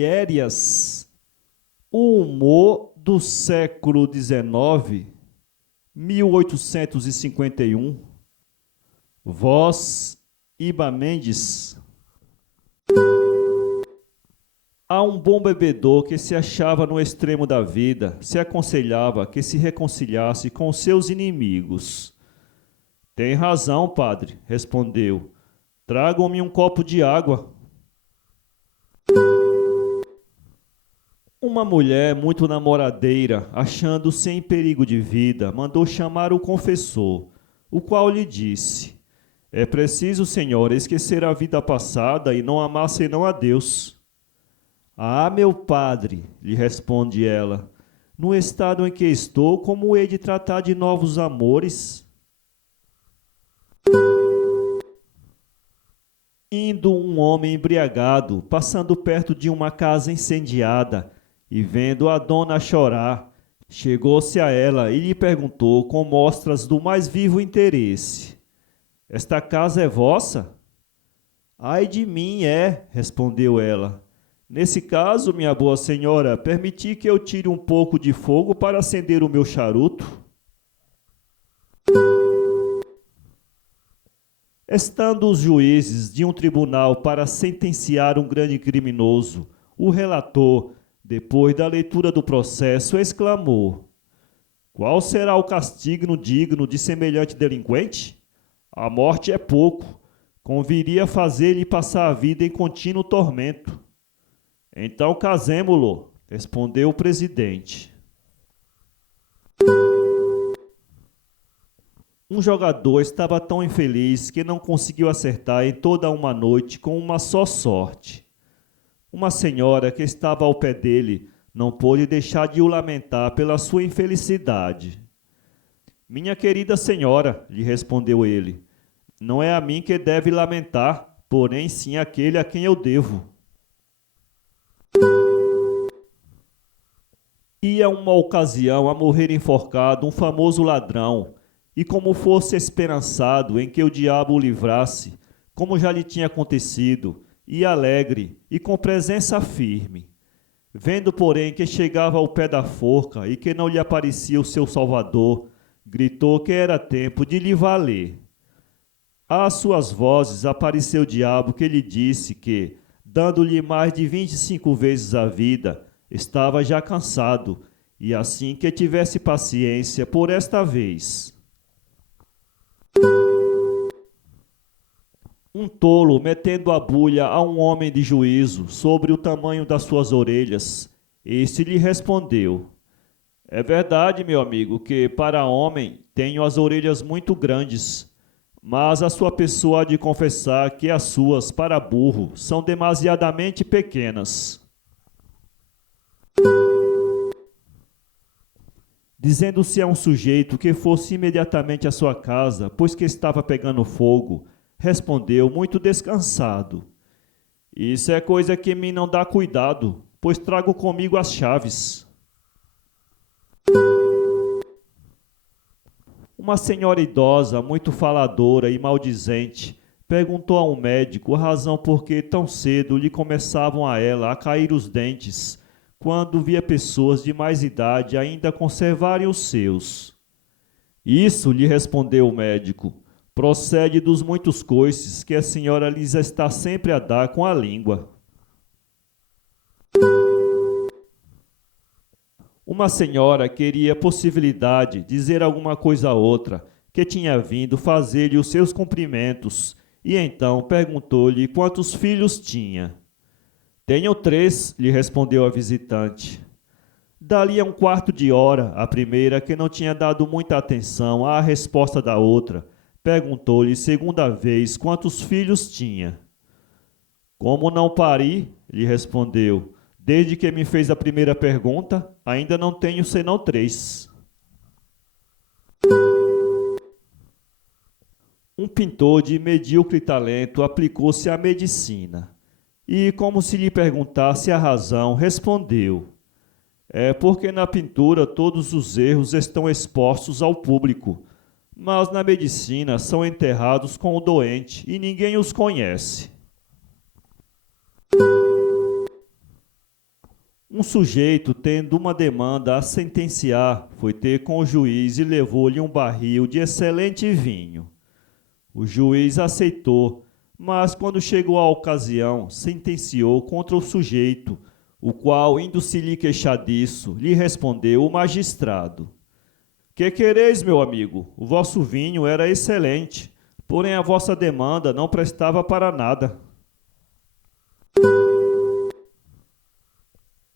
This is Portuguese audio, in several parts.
Pilhérias, o humor do século XIX, 1851. Voz, Iba Mendes. Há um bom bebedor que se achava no extremo da vida, se aconselhava que se reconciliasse com seus inimigos. Tem razão, padre, respondeu. Tragam-me um copo de água. Uma mulher muito namoradeira, achando-se em perigo de vida, mandou chamar o confessor, o qual lhe disse: é preciso, senhora, esquecer a vida passada e não amar senão a Deus. Ah, meu padre, lhe responde ela, no estado em que estou, como hei de tratar de novos amores? Indo um homem embriagado, passando perto de uma casa incendiada, e vendo a dona chorar, chegou-se a ela e lhe perguntou com mostras do mais vivo interesse: esta casa é vossa? Ai de mim, respondeu ela. Nesse caso, minha boa senhora, permiti que eu tire um pouco de fogo para acender o meu charuto. Estando os juízes de um tribunal para sentenciar um grande criminoso, o relator, depois da leitura do processo, exclamou: qual será o castigo digno de semelhante delinquente? A morte é pouco, conviria fazer-lhe passar a vida em contínuo tormento. Então casemo-lo, respondeu o presidente. Um jogador estava tão infeliz que não conseguiu acertar em toda uma noite com uma só sorte. Uma senhora que estava ao pé dele não pôde deixar de o lamentar pela sua infelicidade. Minha querida senhora, lhe respondeu ele, não é a mim que deve lamentar, porém sim aquele a quem eu devo. Ia uma ocasião a morrer enforcado um famoso ladrão, e como fosse esperançado em que o diabo o livrasse, como já lhe tinha acontecido, ia alegre e com presença firme. Vendo, porém, que chegava ao pé da forca e que não lhe aparecia o seu salvador, gritou que era tempo de lhe valer. Às suas vozes apareceu o diabo, que lhe disse que, dando-lhe mais de 25 vezes a vida, estava já cansado, e assim que tivesse paciência por esta vez. Um tolo, metendo a bulha a um homem de juízo sobre o tamanho das suas orelhas, este lhe respondeu: é verdade, meu amigo, que para homem tenho as orelhas muito grandes, mas a sua pessoa há de confessar que as suas, para burro, são demasiadamente pequenas. Dizendo-se a um sujeito que fosse imediatamente à sua casa, pois que estava pegando fogo, respondeu muito descansado: isso é coisa que me não dá cuidado, pois trago comigo as chaves. Uma senhora idosa, muito faladora e maldizente, perguntou a um médico a razão por que tão cedo lhe começavam a ela a cair os dentes, quando via pessoas de mais idade ainda conservarem os seus. Isso, lhe respondeu o médico, procede dos muitos coices que a senhora lhes está sempre a dar com a língua. Uma senhora queria possibilidade de dizer alguma coisa a outra, que tinha vindo fazer-lhe os seus cumprimentos, e então perguntou-lhe quantos filhos tinha. Tenho 3, lhe respondeu a visitante. Dali a um quarto de hora, a primeira, que não tinha dado muita atenção à resposta da outra, perguntou-lhe segunda vez quantos filhos tinha. Como não pari, lhe respondeu, desde que me fez a primeira pergunta, ainda não tenho senão 3. Um pintor de medíocre talento aplicou-se à medicina. E, como se lhe perguntasse a razão, respondeu: é porque na pintura todos os erros estão expostos ao público, mas na medicina são enterrados com o doente e ninguém os conhece. Um sujeito, tendo uma demanda a sentenciar, foi ter com o juiz e levou-lhe um barril de excelente vinho. O juiz aceitou, mas quando chegou a ocasião, sentenciou contra o sujeito, o qual, indo se lhe queixar disso, lhe respondeu o magistrado: Que quereis, meu amigo? O vosso vinho era excelente, porém a vossa demanda não prestava para nada.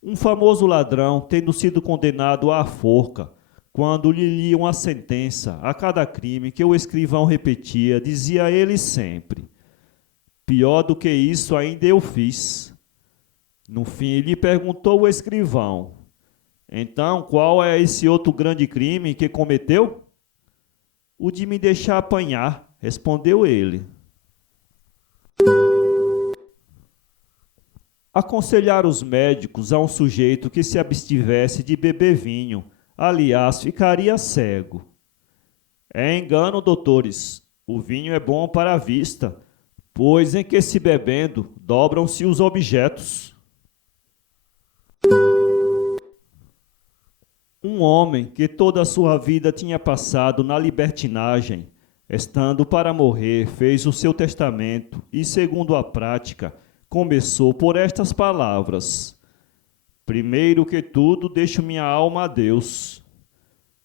Um famoso ladrão, tendo sido condenado à forca, quando lhe liam a sentença a cada crime que o escrivão repetia, dizia ele sempre: Pior do que isso ainda eu fiz. No fim, lhe perguntou o escrivão: Então, qual é esse outro grande crime que cometeu? O de me deixar apanhar, respondeu ele. Aconselhar os médicos a um sujeito que se abstivesse de beber vinho, aliás, ficaria cego. É engano, doutores. O vinho é bom para a vista, pois em que se bebendo, dobram-se os objetos. Um homem que toda a sua vida tinha passado na libertinagem, estando para morrer, fez o seu testamento e, segundo a prática, começou por estas palavras: Primeiro que tudo, deixo minha alma a Deus.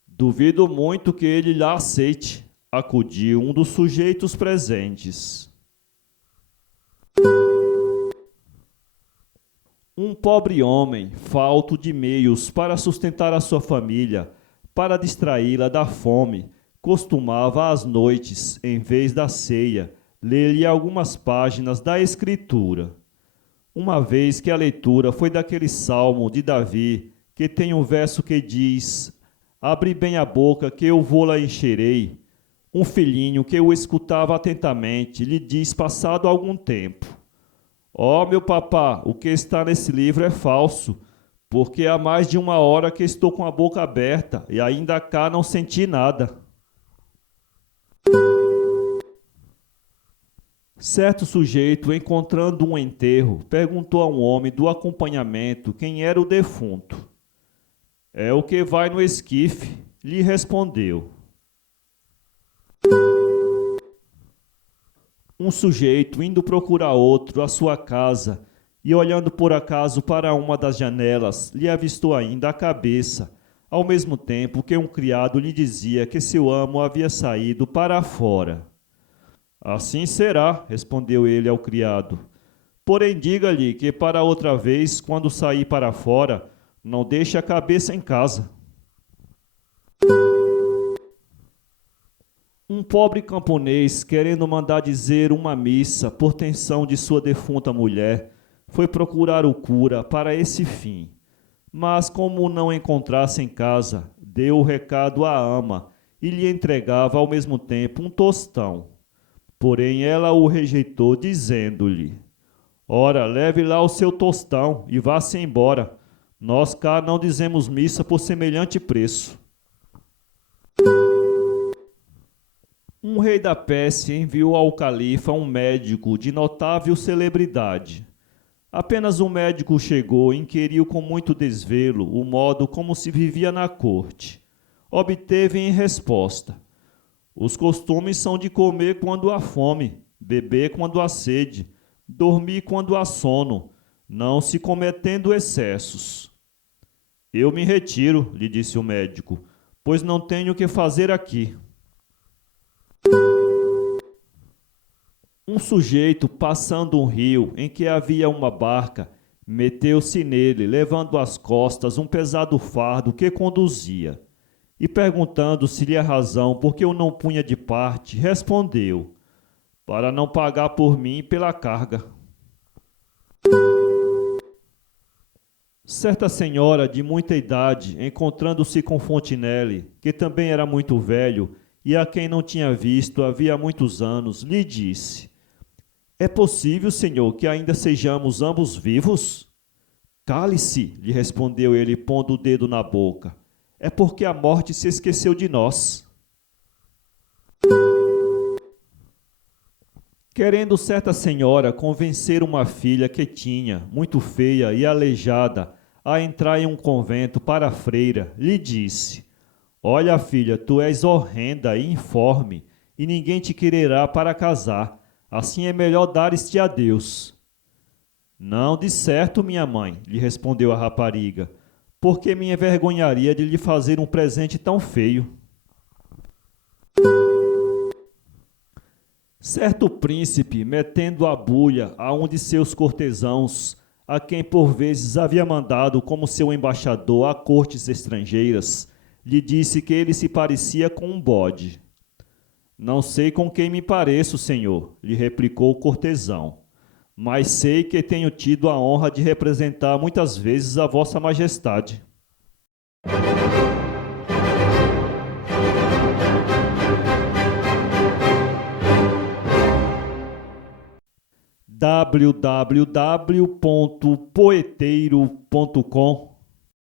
Duvido muito que ele lhe aceite, acudiu um dos sujeitos presentes. Um pobre homem, falto de meios para sustentar a sua família, para distraí-la da fome, costumava às noites, em vez da ceia, ler-lhe algumas páginas da Escritura. Uma vez que a leitura foi daquele salmo de Davi, que tem um verso que diz: Abre bem a boca que eu vou-la encherei, um filhinho que o escutava atentamente lhe diz, passado algum tempo: Ó, meu papá, o que está nesse livro é falso, porque há mais de 1 hora que estou com a boca aberta e ainda cá não senti nada. Certo sujeito, encontrando um enterro, perguntou a um homem do acompanhamento quem era o defunto. É o que vai no esquife, lhe respondeu. Um sujeito, indo procurar outro à sua casa, e olhando por acaso para uma das janelas, lhe avistou ainda a cabeça, ao mesmo tempo que um criado lhe dizia que seu amo havia saído para fora. Assim será, respondeu ele ao criado. Porém, diga-lhe que para outra vez, quando sair para fora, não deixe a cabeça em casa. Um pobre camponês, querendo mandar dizer uma missa por tenção de sua defunta mulher, foi procurar o cura para esse fim. Mas, como o não encontrasse em casa, deu o recado à ama e lhe entregava ao mesmo tempo um tostão. Porém, ela o rejeitou, dizendo-lhe: Ora, leve lá o seu tostão e vá-se embora. Nós cá não dizemos missa por semelhante preço. Um rei da Pérsia enviou ao califa um médico de notável celebridade. Apenas um médico chegou e inquiriu com muito desvelo o modo como se vivia na corte. Obteve em resposta: Os costumes são de comer quando há fome, beber quando há sede, dormir quando há sono, não se cometendo excessos. Eu me retiro, lhe disse o médico, pois não tenho o que fazer aqui. Um sujeito, passando um rio em que havia uma barca, meteu-se nele, levando às costas um pesado fardo que conduzia. E perguntando-se-lhe a razão por que o não punha de parte, respondeu: Para não pagar por mim pela carga. Certa senhora de muita idade, encontrando-se com Fontenelle, que também era muito velho, e a quem não tinha visto havia muitos anos, lhe disse: É possível, senhor, que ainda sejamos ambos vivos? Cale-se, lhe respondeu ele, pondo o dedo na boca. É porque a morte se esqueceu de nós. Querendo certa senhora convencer uma filha que tinha, muito feia e aleijada, a entrar em um convento para freira, lhe disse: Olha, filha, tu és horrenda e informe, e ninguém te quererá para casar. Assim é melhor dares-te a Deus. Não, de certo, minha mãe, lhe respondeu a rapariga, porque me envergonharia de lhe fazer um presente tão feio. Certo príncipe, metendo a bulha a um de seus cortesãos, a quem por vezes havia mandado como seu embaixador a cortes estrangeiras, lhe disse que ele se parecia com um bode. Não sei com quem me pareço, senhor, lhe replicou o cortesão, mas sei que tenho tido a honra de representar muitas vezes a vossa majestade. www.poeteiro.com